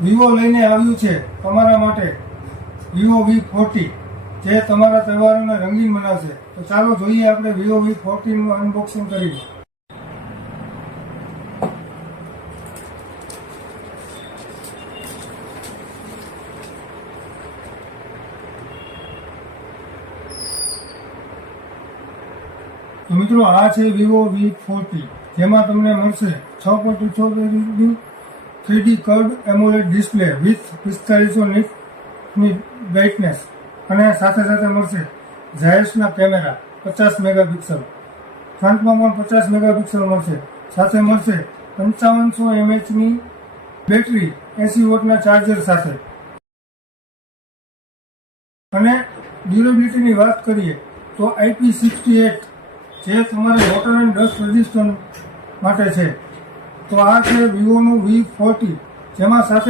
Vivo લઈને આવ્યું છે તમારા માટે વિવો V40, જે તમારા તહેવારોને રંગીન બનાવશે. તો ચાલો જોઈએ આપણે વિવો V40 નું અનબોક્સિંગ કરીએ. તો મિત્રો, આ છે વિવો V40, જેમાં તમને મળશે 6.78 3D card AMOLED display with 4500 નીટની બ્રાઇટનેસ, અને સાથે સાથે મળશે ઝાયસના કેમેરા 50 મેગાપિક્સલ, ફ્રન્ટમાં પણ 50 મેગાપિક્સલ મળશે. સાથે મળશે 5500 mAhની બેટરી 80 વોટના ચાર્જર સાથે. અને ડ્યુરેબિલિટીની વાત કરીએ તો IP68, જે તમારે વોટર એન્ડ ડસ્ટ રેઝિસ્ટન્ટ માટે છે. તો આ છે વિવોનું V40, જેમાં સાથે